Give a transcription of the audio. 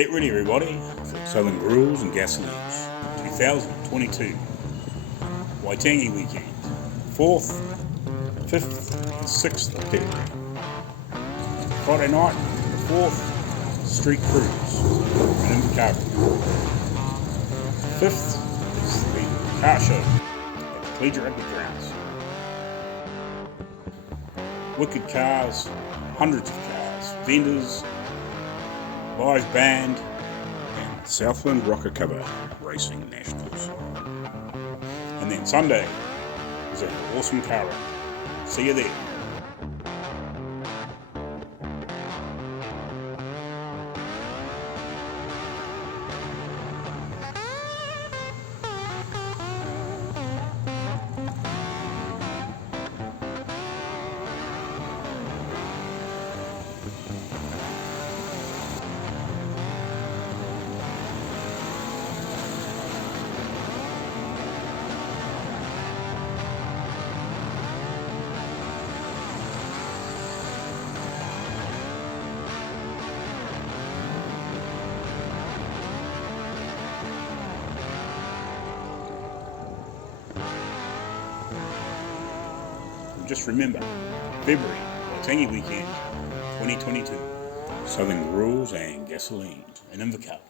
Get ready, everybody, for Southern Grills and Gasolines 2022 Waitangi weekend, 4th, 5th, and 6th of February. Friday night, the 4th, Street Cruise in Invercargill. 5th is the car show at the Pleasure Rugby Grounds. Wicked cars, hundreds of cars, vendors, live band, and Southland Rocker Cover Racing Nationals. And then Sunday is an awesome car run. See you there. Just remember, February, Waitangi weekend, 2022, Southern Grills and Gasolines in Invercargill.